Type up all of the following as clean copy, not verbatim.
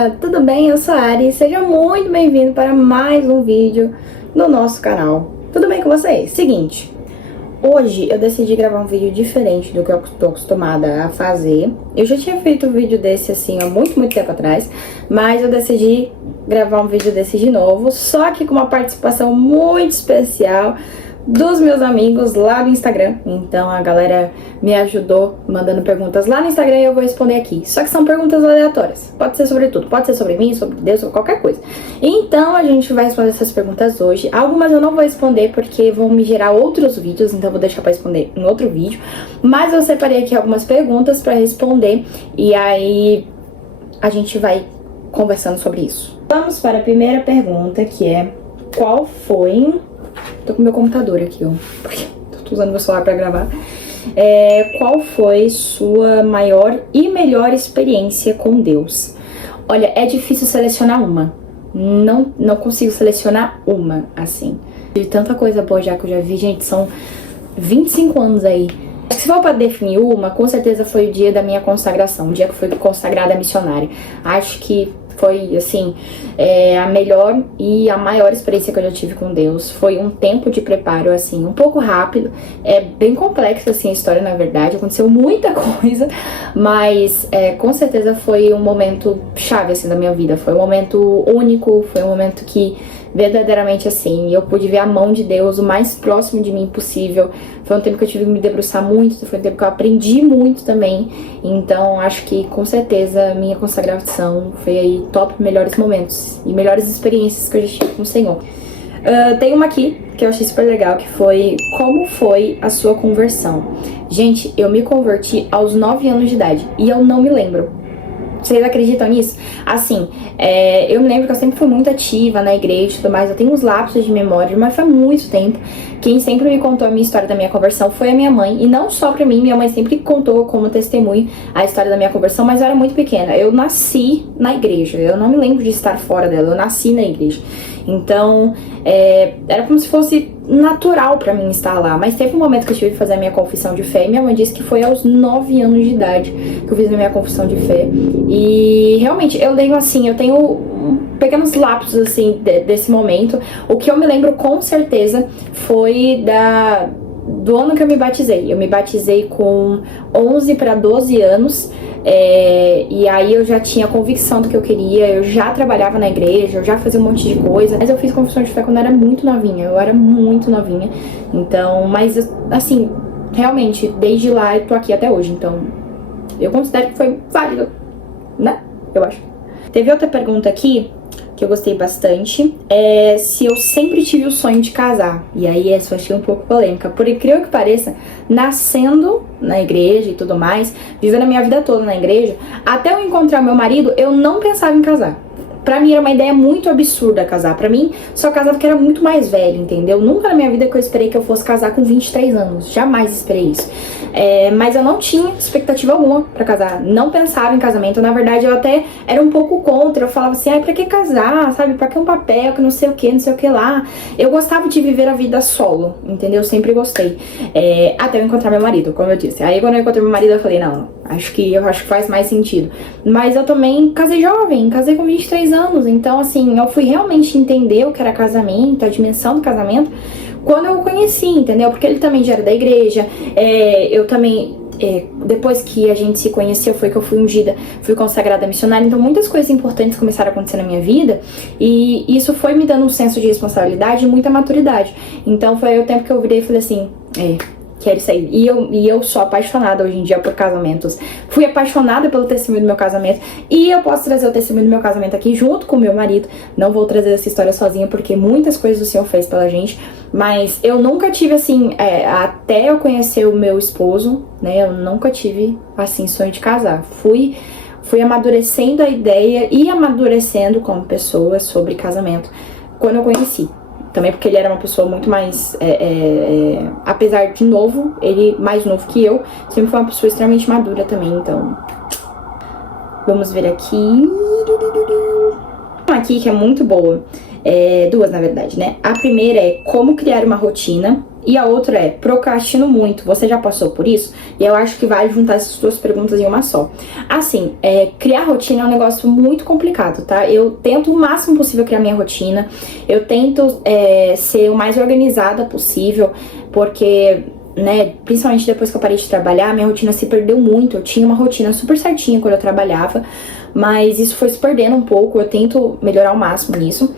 Olá, tudo bem? Eu sou a Ari, seja muito bem-vindo para mais um vídeo no nosso canal. Tudo bem com vocês? Seguinte, hoje eu decidi gravar um vídeo diferente do que eu estou acostumada a fazer. Eu já tinha feito um vídeo desse assim há muito tempo atrás, mas eu decidi gravar um vídeo desse de novo, só que com uma participação muito especial dos meus amigos lá no Instagram. Então a galera me ajudou mandando perguntas lá no Instagram e eu vou responder aqui. Só que são perguntas aleatórias, pode ser sobre tudo, pode ser sobre mim, sobre Deus, sobre qualquer coisa. Então a gente vai responder essas perguntas hoje. Algumas eu não vou responder porque vão me gerar outros vídeos, então eu vou deixar pra responder em outro vídeo. Mas eu separei aqui algumas perguntas pra responder e aí a gente vai conversando sobre isso. Vamos para a primeira pergunta, que é: qual foi... Tô com meu computador aqui, ó, porque tô usando meu celular pra gravar. Qual foi sua maior e melhor experiência com Deus? Olha, é difícil selecionar uma. Não consigo selecionar uma, assim. De tanta coisa boa já que eu já vi, gente, são 25 anos aí. Se for pra definir uma, com certeza foi o dia da minha consagração, o dia que fui consagrada missionária. Acho que foi, assim, a melhor e a maior experiência que eu já tive com Deus. Foi um tempo de preparo, assim, um pouco rápido. É bem complexa, assim, a história, na verdade. Aconteceu muita coisa, mas com certeza foi um momento chave, assim, da minha vida. Foi um momento único, foi um momento que verdadeiramente, assim, eu pude ver a mão de Deus o mais próximo de mim possível. Foi um tempo que eu tive que me debruçar muito, foi um tempo que eu aprendi muito também. Então acho que com certeza minha consagração foi aí top, melhores momentos e melhores experiências que eu já tive com o Senhor. Tem uma aqui que eu achei super legal, que foi: como foi a sua conversão? Gente, eu me converti aos 9 anos de idade e eu não me lembro. Vocês acreditam nisso? Assim, eu me lembro que eu sempre fui muito ativa na igreja e tudo mais. Eu tenho uns lapsos de memória, mas foi muito tempo. Quem sempre me contou a minha história da minha conversão foi a minha mãe. E não só pra mim, minha mãe sempre contou como testemunho a história da minha conversão, mas eu era muito pequena. Eu nasci na igreja, eu não me lembro de estar fora dela, eu nasci na igreja. Então, era como se fosse natural pra mim estar lá. Mas teve um momento que eu tive que fazer a minha confissão de fé e minha mãe disse que foi aos 9 anos de idade que eu fiz a minha confissão de fé. E realmente, eu tenho pequenos lapsos, assim, desse momento. O que eu me lembro com certeza foi do ano que eu me batizei. Eu me batizei com 11 para 12 anos. E aí eu já tinha convicção do que eu queria, eu já trabalhava na igreja, eu já fazia um monte de coisa. Mas eu fiz confissão de fé quando eu era muito novinha, Então, mas assim, realmente, desde lá eu tô aqui até hoje. Então, eu considero que foi válido, né? Eu acho. Teve outra pergunta aqui que eu gostei bastante, se eu sempre tive o sonho de casar. E aí essa eu achei um pouco polêmica. Por incrível que pareça, nascendo na igreja e tudo mais, vivendo a minha vida toda na igreja, até eu encontrar meu marido, eu não pensava em casar. Pra mim era uma ideia muito absurda casar. Pra mim, só casava porque era muito mais velho, entendeu? Nunca na minha vida que eu esperei que eu fosse casar com 23 anos. Jamais esperei isso. Mas eu não tinha expectativa alguma pra casar. Não pensava em casamento. Na verdade, eu até era um pouco contra. Eu falava assim, pra que casar, sabe? Pra que um papel, que não sei o que lá. Eu gostava de viver a vida solo, entendeu? Eu sempre gostei. Até eu encontrar meu marido, como eu disse. Aí quando eu encontrei meu marido, eu falei, não, acho que faz mais sentido. Mas eu também casei jovem, casei com 23 anos. Então, assim, eu fui realmente entender o que era casamento, a dimensão do casamento, quando eu o conheci, entendeu? Porque ele também já era da igreja, eu também, depois que a gente se conheceu, foi que eu fui ungida, fui consagrada missionária. Então muitas coisas importantes começaram a acontecer na minha vida, e isso foi me dando um senso de responsabilidade e muita maturidade. Então foi o tempo que eu virei e falei assim, quero isso aí. E eu sou apaixonada hoje em dia por casamentos. Fui apaixonada pelo testemunho do meu casamento. E eu posso trazer o testemunho do meu casamento aqui junto com o meu marido. Não vou trazer essa história sozinha, porque muitas coisas o Senhor fez pela gente. Mas eu nunca tive, assim, até eu conhecer o meu esposo, né? Eu nunca tive, assim, sonho de casar. Fui amadurecendo a ideia e amadurecendo como pessoa sobre casamento quando eu conheci. Também porque ele era uma pessoa muito mais, apesar de novo, ele mais novo que eu, sempre foi uma pessoa extremamente madura também. Então, vamos ver aqui. Uma aqui que é muito boa, duas na verdade, né? A primeira é: como criar uma rotina E a outra é, procrastino muito. Você já passou por isso? E eu acho que vale juntar essas duas perguntas em uma só. Assim, criar rotina é um negócio muito complicado, tá? Eu tento o máximo possível criar minha rotina. Eu tento ser o mais organizada possível, porque, né, principalmente depois que eu parei de trabalhar, minha rotina se perdeu muito. Eu tinha uma rotina super certinha quando eu trabalhava, mas isso foi se perdendo um pouco. Eu tento melhorar ao máximo nisso.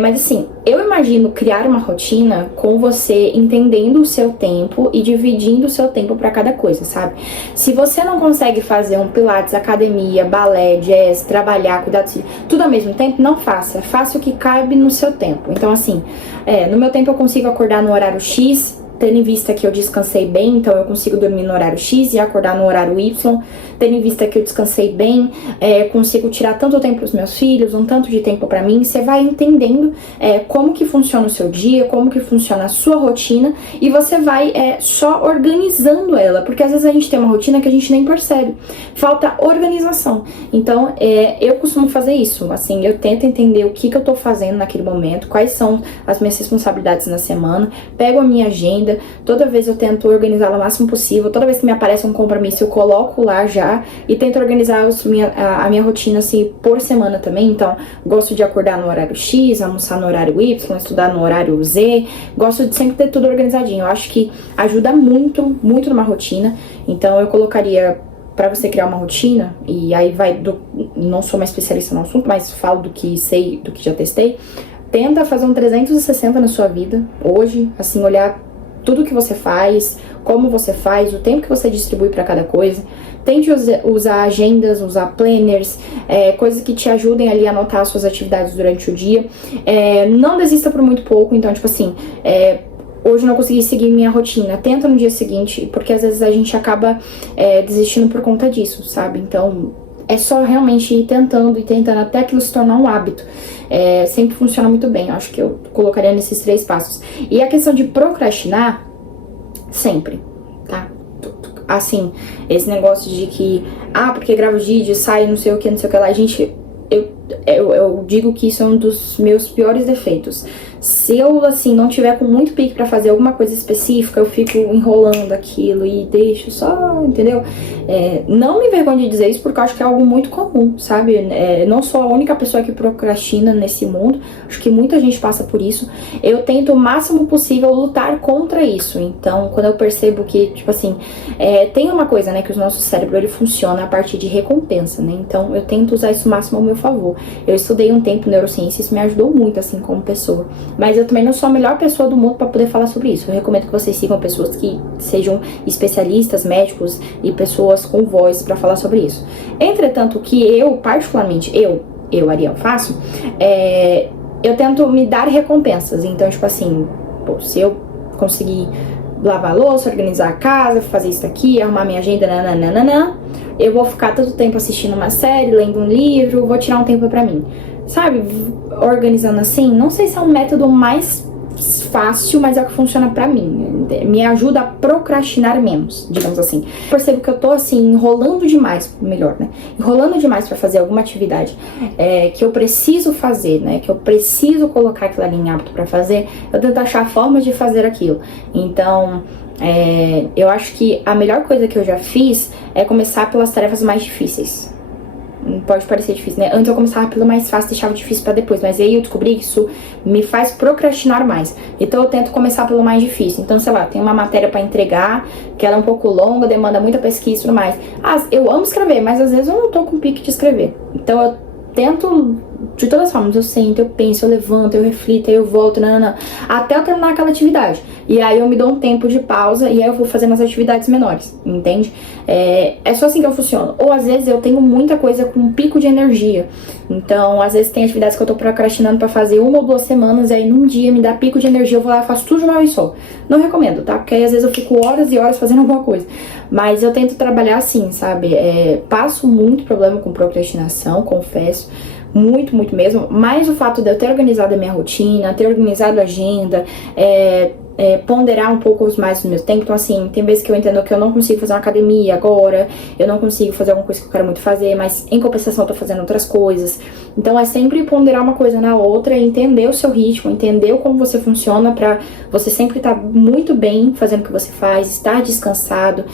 Mas assim, eu imagino criar uma rotina com você entendendo o seu tempo e dividindo o seu tempo para cada coisa, sabe? Se você não consegue fazer um pilates, academia, balé, jazz, trabalhar, cuidar de si, tudo ao mesmo tempo, não faça. Faça o que cabe no seu tempo. Então assim, no meu tempo eu consigo acordar no horário X, tendo em vista que eu descansei bem, então eu consigo dormir no horário X e acordar no horário Y, tendo em vista que eu descansei bem, consigo tirar tanto tempo para os meus filhos, um tanto de tempo para mim. Você vai entendendo como que funciona o seu dia, como que funciona a sua rotina, e você vai só organizando ela, porque às vezes a gente tem uma rotina que a gente nem percebe, falta organização. Então eu costumo fazer isso, assim, eu tento entender o que eu tô fazendo naquele momento, quais são as minhas responsabilidades na semana, pego a minha agenda. Toda vez eu tento organizá-la o máximo possível. Toda vez que me aparece um compromisso, eu coloco lá já e tento organizar a minha rotina assim por semana também. Então, gosto de acordar no horário X, almoçar no horário Y, estudar no horário Z. Gosto de sempre ter tudo organizadinho. Eu acho que ajuda muito, muito numa rotina. Então, eu colocaria para você criar uma rotina, e aí não sou uma especialista no assunto, mas falo do que sei, do que já testei. Tenta fazer um 360 na sua vida hoje, assim, olhar tudo que você faz, como você faz, o tempo que você distribui para cada coisa. Tente usar agendas, usar planners, coisas que te ajudem ali a anotar as suas atividades durante o dia. Não desista por muito pouco. Então, tipo assim, hoje eu não consegui seguir minha rotina, tenta no dia seguinte, porque às vezes a gente acaba desistindo por conta disso, sabe? Então, é só realmente ir tentando e tentando até aquilo se tornar um hábito. Sempre funciona muito bem. Eu acho que eu colocaria nesses 3 passos. E a questão de procrastinar, sempre, tá? Assim, esse negócio de que, porque grava vídeo, sai, não sei o que lá. Gente, eu digo que isso é um dos meus piores defeitos. Se eu, assim, não tiver com muito pique pra fazer alguma coisa específica, eu fico enrolando aquilo e deixo só, entendeu? Não me envergonho de dizer isso, porque eu acho que é algo muito comum, sabe? Não sou a única pessoa que procrastina nesse mundo, acho que muita gente passa por isso. Eu tento o máximo possível lutar contra isso. Então, quando eu percebo que, tipo assim, tem uma coisa, né, que o nosso cérebro, ele funciona a partir de recompensa, né? Então, eu tento usar isso o máximo ao meu favor. Eu estudei um tempo neurociência, isso me ajudou muito, assim, como pessoa. Mas eu também não sou a melhor pessoa do mundo para poder falar sobre isso. Eu recomendo que vocês sigam pessoas que sejam especialistas, médicos e pessoas com voz para falar sobre isso. Entretanto, o que eu, particularmente, Ariel, faço, eu tento me dar recompensas. Então, tipo assim, se eu conseguir lavar a louça, organizar a casa, fazer isso aqui, arrumar minha agenda, nananana, eu vou ficar tanto tempo assistindo uma série, lendo um livro, vou tirar um tempo pra mim. Sabe, organizando assim, não sei se é um método mais fácil, mas é o que funciona pra mim. Me ajuda a procrastinar menos, digamos assim. Percebo que eu tô assim, enrolando demais, melhor, né? Enrolando demais pra fazer alguma atividade que eu preciso fazer, né? Que eu preciso colocar aquilo ali em hábito pra fazer. Eu tento achar formas de fazer aquilo. Então, eu acho que a melhor coisa que eu já fiz é começar pelas tarefas mais difíceis. Pode parecer difícil, né? Antes eu começava pelo mais fácil, deixava difícil pra depois. Mas aí eu descobri que isso me faz procrastinar mais. Então eu tento começar pelo mais difícil. Então, sei lá, tem uma matéria pra entregar, que ela é um pouco longa, demanda muita pesquisa e tudo mais. Eu amo escrever, mas às vezes eu não tô com pique de escrever. Então eu tento, de todas as formas, eu sento, eu penso, eu levanto, eu reflito, aí eu volto, até eu terminar aquela atividade. E aí eu me dou um tempo de pausa e aí eu vou fazendo as atividades menores, entende? É só assim que eu funciono. Ou às vezes eu tenho muita coisa com um pico de energia. Então, às vezes tem atividades que eu tô procrastinando pra fazer 1 ou 2 semanas, e aí num dia me dá pico de energia, eu vou lá e faço tudo de uma vez só. Não recomendo, tá? Porque aí às vezes eu fico horas e horas fazendo alguma coisa. Mas eu tento trabalhar assim, sabe? Passo muito problema com procrastinação, confesso. Muito, muito mesmo. Mas o fato de eu ter organizado a minha rotina, ter organizado a agenda, ponderar um pouco mais no meu tempo. Então, assim, tem vezes que eu entendo que eu não consigo fazer uma academia agora, eu não consigo fazer alguma coisa que eu quero muito fazer, mas em compensação eu tô fazendo outras coisas. Então é sempre ponderar uma coisa na outra, entender o seu ritmo, entender como você funciona pra você sempre estar muito bem fazendo o que você faz, estar descansado,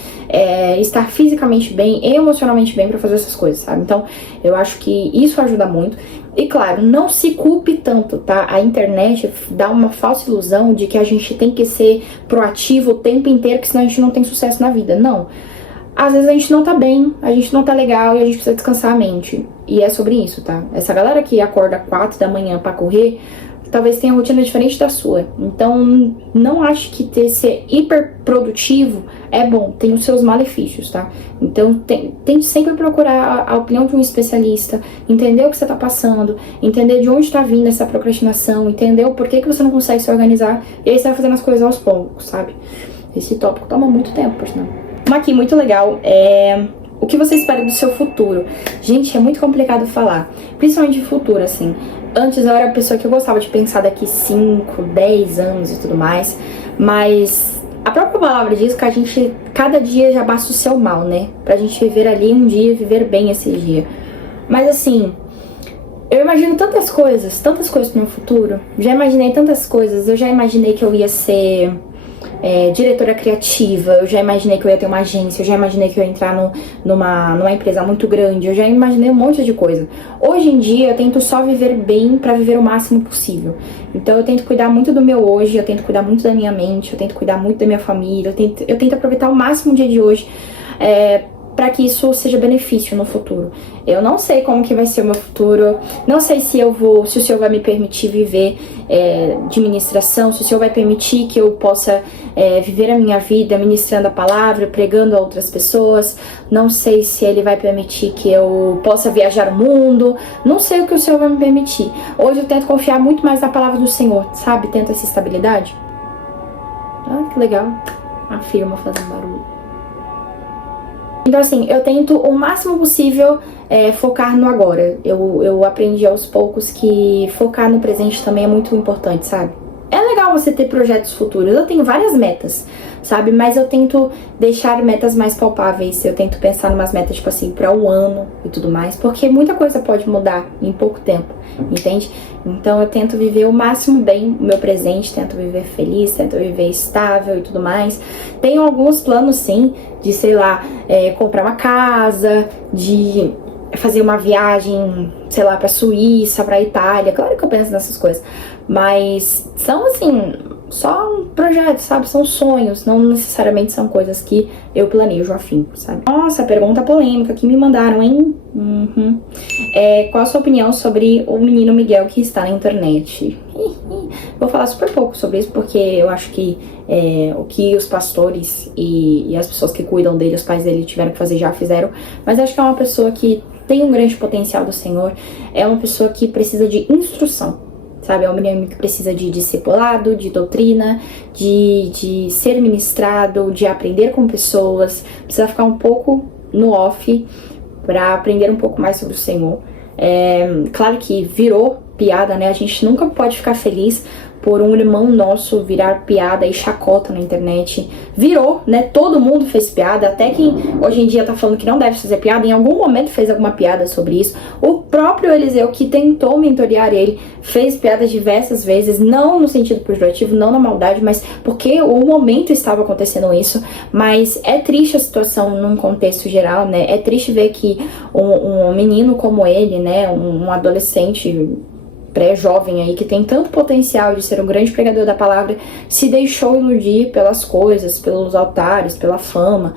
estar fisicamente bem e emocionalmente bem pra fazer essas coisas, sabe? Então eu acho que isso ajuda muito. E claro, não se culpe tanto, tá? A internet dá uma falsa ilusão de que a gente tem que ser proativo o tempo inteiro, que senão a gente não tem sucesso na vida. Não. Às vezes a gente não tá bem, a gente não tá legal e a gente precisa descansar a mente. E é sobre isso, tá? Essa galera que acorda 4 da manhã pra correr, talvez tenha uma rotina diferente da sua. Então, não acho que ser hiper produtivo é bom, tem os seus malefícios, tá? Então, tente sempre procurar a opinião de um especialista, entender o que você tá passando, entender de onde tá vindo essa procrastinação, entender o porquê que você não consegue se organizar, e aí você vai fazendo as coisas aos poucos, sabe? Esse tópico toma muito tempo, por sinal. Uma aqui muito legal é o que você espera do seu futuro. Gente, é muito complicado falar, principalmente de futuro, assim. Antes eu era a pessoa que eu gostava de pensar daqui 5, 10 anos e tudo mais, mas a própria palavra diz que a gente, cada dia já basta o seu mal, né? Pra gente viver ali um dia e viver bem esse dia. Mas assim, eu imagino tantas coisas pro meu futuro. Já imaginei tantas coisas, eu já imaginei que eu ia ser diretora criativa, eu já imaginei que eu ia ter uma agência, eu já imaginei que eu ia entrar numa empresa muito grande, eu já imaginei um monte de coisa. Hoje em dia eu tento só viver bem pra viver o máximo possível. Então eu tento cuidar muito do meu hoje, eu tento cuidar muito da minha mente, eu tento cuidar muito da minha família, eu tento aproveitar o máximo o dia de hoje, para que isso seja benefício no futuro. Eu não sei como que vai ser o meu futuro, não sei se o Senhor vai me permitir viver de ministração, se o Senhor vai permitir que eu possa viver a minha vida ministrando a palavra, pregando a outras pessoas, não sei se Ele vai permitir que eu possa viajar o mundo, não sei o que o Senhor vai me permitir. Hoje eu tento confiar muito mais na palavra do Senhor, sabe? Tento essa estabilidade. Ah, que legal. A firma fazendo barulho. Então assim, eu tento o máximo possível focar no agora. Eu aprendi aos poucos que focar no presente também é muito importante, sabe? É legal você ter projetos futuros, eu tenho várias metas, sabe? Mas eu tento deixar metas mais palpáveis, eu tento pensar em umas metas, tipo assim, pra um ano e tudo mais, porque muita coisa pode mudar em pouco tempo, entende? Então eu tento viver o máximo bem o meu presente, tento viver feliz, tento viver estável e tudo mais. Tenho alguns planos, sim, de, sei lá, comprar uma casa, de fazer uma viagem, sei lá, pra Suíça, pra Itália. Claro que eu penso nessas coisas, mas são, assim, só um projeto, sabe? São sonhos, não necessariamente são coisas que eu planejo afim, sabe? Nossa, pergunta polêmica que me mandaram, hein? Qual a sua opinião sobre o menino Miguel que está na internet? Vou falar super pouco sobre isso, porque eu acho que o que os pastores e as pessoas que cuidam dele, os pais dele tiveram que fazer, já fizeram. Mas acho que é uma pessoa que tem um grande potencial do Senhor, é uma pessoa que precisa de instrução, sabe? É um menino que precisa de discipulado, de doutrina, de ser ministrado, de aprender com pessoas, precisa ficar um pouco no off para aprender um pouco mais sobre o Senhor. Claro que virou piada, né? A gente nunca pode ficar feliz por um irmão nosso virar piada e chacota na internet. Virou, né? Todo mundo fez piada, até quem hoje em dia tá falando que não deve fazer piada, em algum momento fez alguma piada sobre isso. O próprio Eliseu, que tentou mentorear ele, fez piadas diversas vezes, não no sentido pejorativo, não na maldade, mas porque o momento estava acontecendo isso. Mas é triste a situação num contexto geral, né? É triste ver que um menino como ele, né? Um adolescente pré-jovem aí, que tem tanto potencial de ser um grande pregador da palavra, se deixou iludir pelas coisas, pelos altares, pela fama,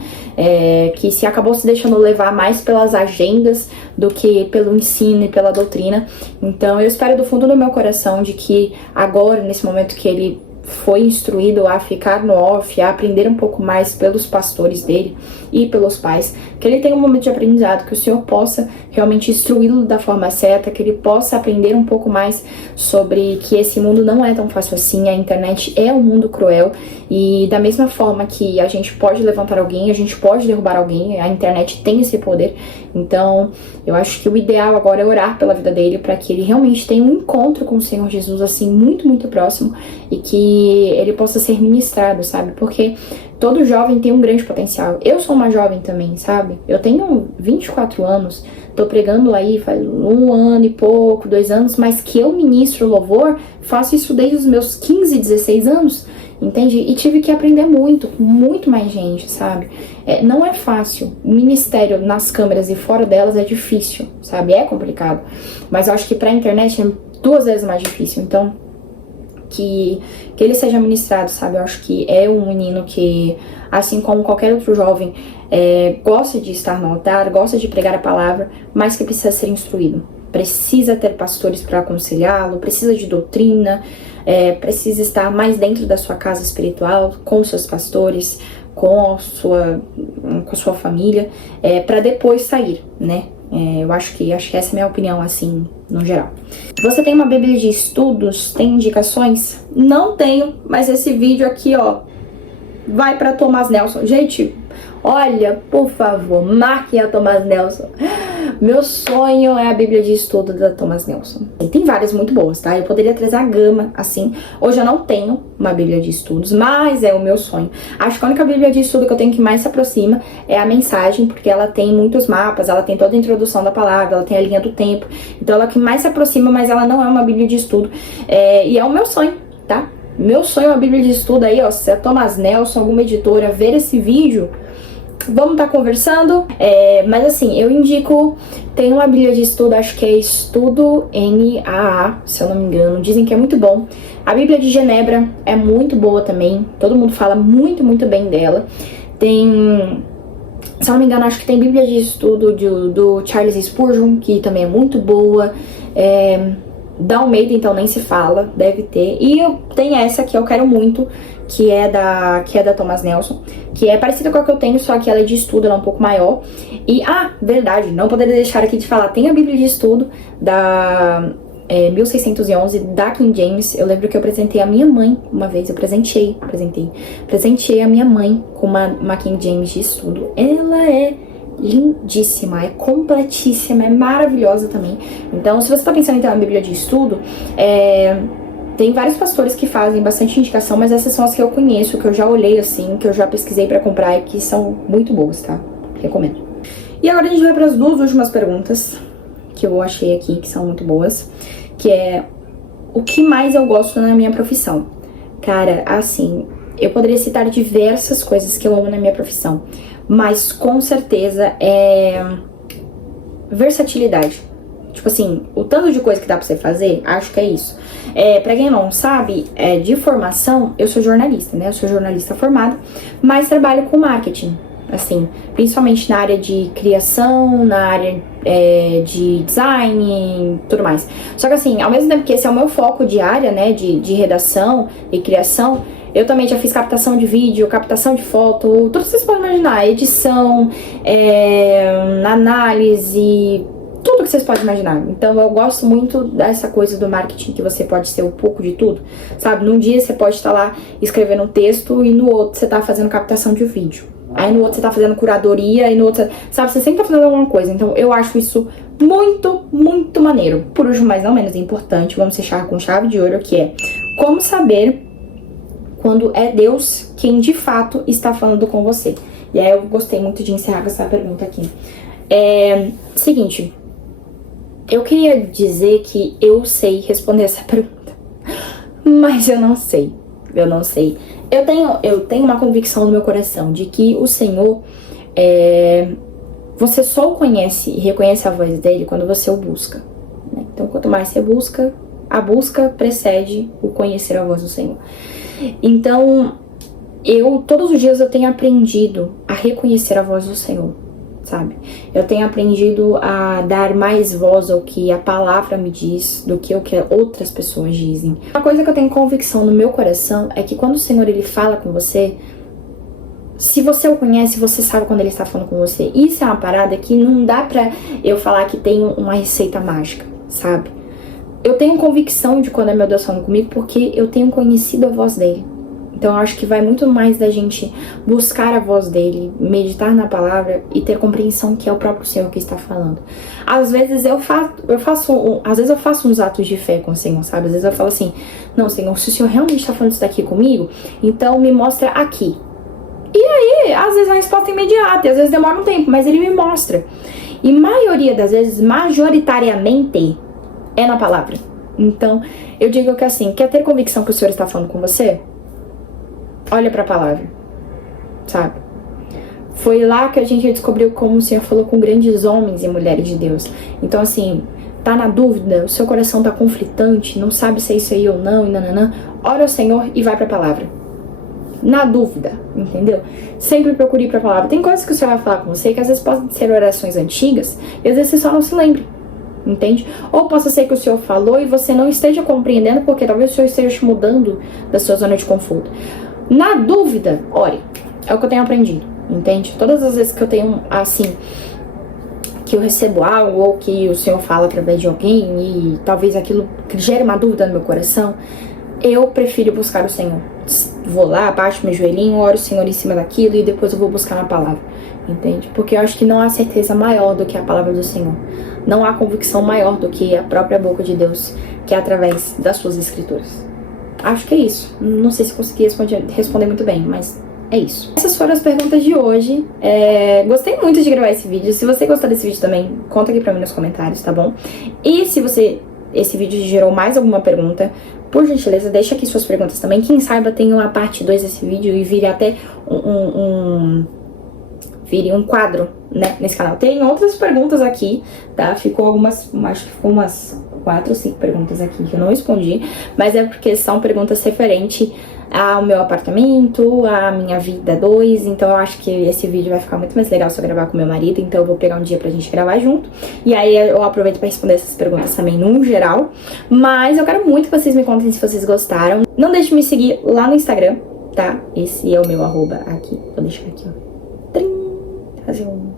que se acabou se deixando levar mais pelas agendas do que pelo ensino e pela doutrina. Então eu espero do fundo do meu coração de que agora, nesse momento que ele foi instruído a ficar no off, a aprender um pouco mais pelos pastores dele e pelos pais, que ele tenha um momento de aprendizado, que o Senhor possa realmente instruí-lo da forma certa, que ele possa aprender um pouco mais sobre que esse mundo não é tão fácil assim, a internet é um mundo cruel, e da mesma forma que a gente pode levantar alguém, a gente pode derrubar alguém, a internet tem esse poder. Então eu acho que o ideal agora é orar pela vida dele, para que ele realmente tenha um encontro com o Senhor Jesus, assim, muito, muito próximo, e que ele possa ser ministrado, sabe? Porque todo jovem tem um grande potencial. Eu sou uma jovem também, sabe? Eu tenho 24 anos, tô pregando aí faz 1 ano e pouco, 2 anos, mas que eu ministro louvor, faço isso desde os meus 15, 16 anos, entende? E tive que aprender muito, com muito mais gente, sabe? Não é fácil. O ministério nas câmeras e fora delas é difícil, sabe? É complicado. Mas eu acho que pra internet é 2 vezes mais difícil. Então, que ele seja ministrado, sabe? Eu acho que é um menino que, assim como qualquer outro jovem, gosta de estar no altar, gosta de pregar a palavra, mas que precisa ser instruído. Precisa ter pastores para aconselhá-lo, precisa de doutrina, precisa estar mais dentro da sua casa espiritual, com seus pastores, com a sua família, para depois sair, né? Eu acho que essa é a minha opinião, assim, no geral. Você tem uma Bíblia de estudos? Tem indicações? Não tenho, mas esse vídeo aqui, ó, vai para Thomas Nelson. Gente, olha, por favor, marquem a Thomas Nelson. Meu sonho é a Bíblia de estudo da Thomas Nelson. E tem várias muito boas, tá? Eu poderia trazer a gama, assim. Hoje eu não tenho uma Bíblia de estudos, mas é o meu sonho. Acho que a única Bíblia de estudo que eu tenho que mais se aproxima é a mensagem, porque ela tem muitos mapas, ela tem toda a introdução da palavra, ela tem a linha do tempo. Então ela é que mais se aproxima, mas ela não é uma Bíblia de estudo. E é o meu sonho, tá? Meu sonho é uma Bíblia de estudo aí, ó. Se a Thomas Nelson, alguma editora, ver esse vídeo, vamos estar conversando. Mas assim, eu indico, tem uma Bíblia de estudo, acho que é Estudo NAA, se eu não me engano, dizem que é muito bom. A Bíblia de Genebra é muito boa também, todo mundo fala muito, muito bem dela. Tem, se eu não me engano, acho que tem Bíblia de estudo do Charles Spurgeon, que também é muito boa. Da Almeida, então, nem se fala, deve ter. E tem essa que eu quero muito, que é da Thomas Nelson, que é parecida com a que eu tenho, só que ela é de estudo, ela é um pouco maior. E, verdade, não poderia deixar aqui de falar, tem a Bíblia de estudo da 1611, da King James. Eu lembro que eu apresentei a minha mãe uma vez, eu presenteei a minha mãe com uma King James de estudo. Ela é lindíssima, é completíssima, é maravilhosa também. Então, se você tá pensando em ter uma Bíblia de estudo, tem vários pastores que fazem bastante indicação, mas essas são as que eu conheço, que eu já olhei assim, que eu já pesquisei pra comprar e que são muito boas, tá? Recomendo. E agora a gente vai para as 2 últimas perguntas que eu achei aqui, que são muito boas, que é: o que mais eu gosto na minha profissão? Cara, assim, eu poderia citar diversas coisas que eu amo na minha profissão, mas com certeza é versatilidade. Tipo assim, o tanto de coisa que dá pra você fazer, acho que é isso. Pra quem não sabe, de formação, eu sou jornalista, né? Eu sou jornalista formada, mas trabalho com marketing, assim, principalmente na área de criação, na área de design, tudo mais. Só que assim, ao mesmo tempo que esse é o meu foco de área, né, de redação e criação, eu também já fiz captação de vídeo, captação de foto, tudo que vocês podem imaginar, edição, análise, tudo que vocês podem imaginar. Então eu gosto muito dessa coisa do marketing, que você pode ser um pouco de tudo, sabe? Num dia você pode estar lá escrevendo um texto e no outro você tá fazendo captação de vídeo. Aí no outro você tá fazendo curadoria e no outro, sabe? Você sempre tá fazendo alguma coisa. Então eu acho isso muito, muito maneiro. Por último, mas não menos importante, vamos fechar com chave de ouro, que é como saber quando é Deus quem de fato está falando com você. E aí eu gostei muito de encerrar com essa pergunta aqui. Seguinte, eu queria dizer que eu sei responder essa pergunta, mas eu não sei. Eu tenho uma convicção no meu coração de que o Senhor, você só o conhece e reconhece a voz dele quando você o busca, né? Então, quanto mais você busca, a busca precede o conhecer a voz do Senhor. Então, todos os dias eu tenho aprendido a reconhecer a voz do Senhor, sabe? Eu tenho aprendido a dar mais voz ao que a palavra me diz do que o que outras pessoas dizem. Uma coisa que eu tenho convicção no meu coração é que quando o Senhor ele fala com você, se você o conhece, você sabe quando ele está falando com você. Isso é uma parada que não dá pra eu falar que tem uma receita mágica, sabe? Eu tenho convicção de quando é meu Deus falando comigo porque eu tenho conhecido a voz dele. Então eu acho que vai muito mais da gente buscar a voz dele, meditar na palavra e ter compreensão que é o próprio Senhor que está falando. Às vezes eu faço uns atos de fé com o Senhor, sabe? Às vezes eu falo assim: não, Senhor, se o Senhor realmente está falando isso daqui comigo, então me mostra aqui. E aí, às vezes a resposta é imediata, e às vezes demora um tempo, mas ele me mostra. E maioria das vezes, majoritariamente, é na palavra. Então, eu digo que assim, quer ter convicção que o Senhor está falando com você? Olha pra palavra, sabe? Foi lá que a gente descobriu como o Senhor falou com grandes homens e mulheres de Deus. Então, assim, tá na dúvida, o seu coração tá conflitante, não sabe se é isso aí ou não, e nananã, ora ao Senhor e vai pra palavra. Na dúvida, entendeu? Sempre procure ir pra palavra. Tem coisas que o Senhor vai falar com você que às vezes podem ser orações antigas e às vezes você só não se lembre, entende? Ou possa ser que o Senhor falou e você não esteja compreendendo porque talvez o Senhor esteja te mudando da sua zona de conforto. Na dúvida, ore. É o que eu tenho aprendido, entende? Todas as vezes que eu tenho, assim, que eu recebo algo ou que o Senhor fala através de alguém e talvez aquilo gere uma dúvida no meu coração, eu prefiro buscar o Senhor. Vou lá, baixo meu joelhinho, oro o Senhor em cima daquilo e depois eu vou buscar na palavra, entende? Porque eu acho que não há certeza maior do que a palavra do Senhor. Não há convicção maior do que a própria boca de Deus, que é através das suas escrituras. Acho que é isso. Não sei se consegui responder muito bem, mas é isso. Essas foram as perguntas de hoje. Gostei muito de gravar esse vídeo. Se você gostou desse vídeo também, conta aqui pra mim nos comentários, tá bom? E se esse vídeo gerou mais alguma pergunta, por gentileza, deixa aqui suas perguntas também. Quem saiba tem uma parte 2 desse vídeo e vire até vire um quadro, né, nesse canal. Tem outras perguntas aqui, tá? Ficou acho que ficou umas 4 ou 5 perguntas aqui que eu não respondi, mas é porque são perguntas referentes ao meu apartamento, à minha vida 2, então eu acho que esse vídeo vai ficar muito mais legal se eu gravar com meu marido, então eu vou pegar um dia pra gente gravar junto, e aí eu aproveito pra responder essas perguntas também no geral, mas eu quero muito que vocês me contem se vocês gostaram. Não deixe de me seguir lá no Instagram, tá? Esse é o meu arroba aqui, vou deixar aqui, ó. Fazer um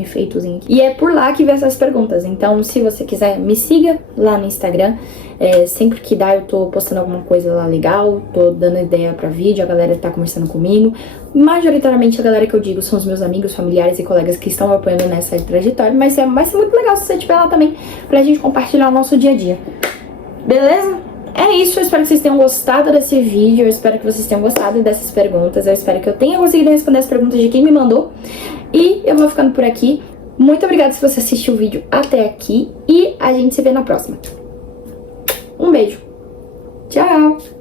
efeitozinho aqui. E é por lá que vem essas perguntas. Então, se você quiser, me siga lá no Instagram. Sempre que dá, eu tô postando alguma coisa lá legal. Tô dando ideia pra vídeo, a galera tá conversando comigo. Majoritariamente, a galera que eu digo são os meus amigos, familiares e colegas que estão me apoiando nessa trajetória. Mas vai ser muito legal se você estiver lá também, pra gente compartilhar o nosso dia a dia. Beleza? É isso, eu espero que vocês tenham gostado desse vídeo, eu espero que vocês tenham gostado dessas perguntas, eu espero que eu tenha conseguido responder as perguntas de quem me mandou. E eu vou ficando por aqui. Muito obrigada se você assistiu o vídeo até aqui e a gente se vê na próxima. Um beijo. Tchau!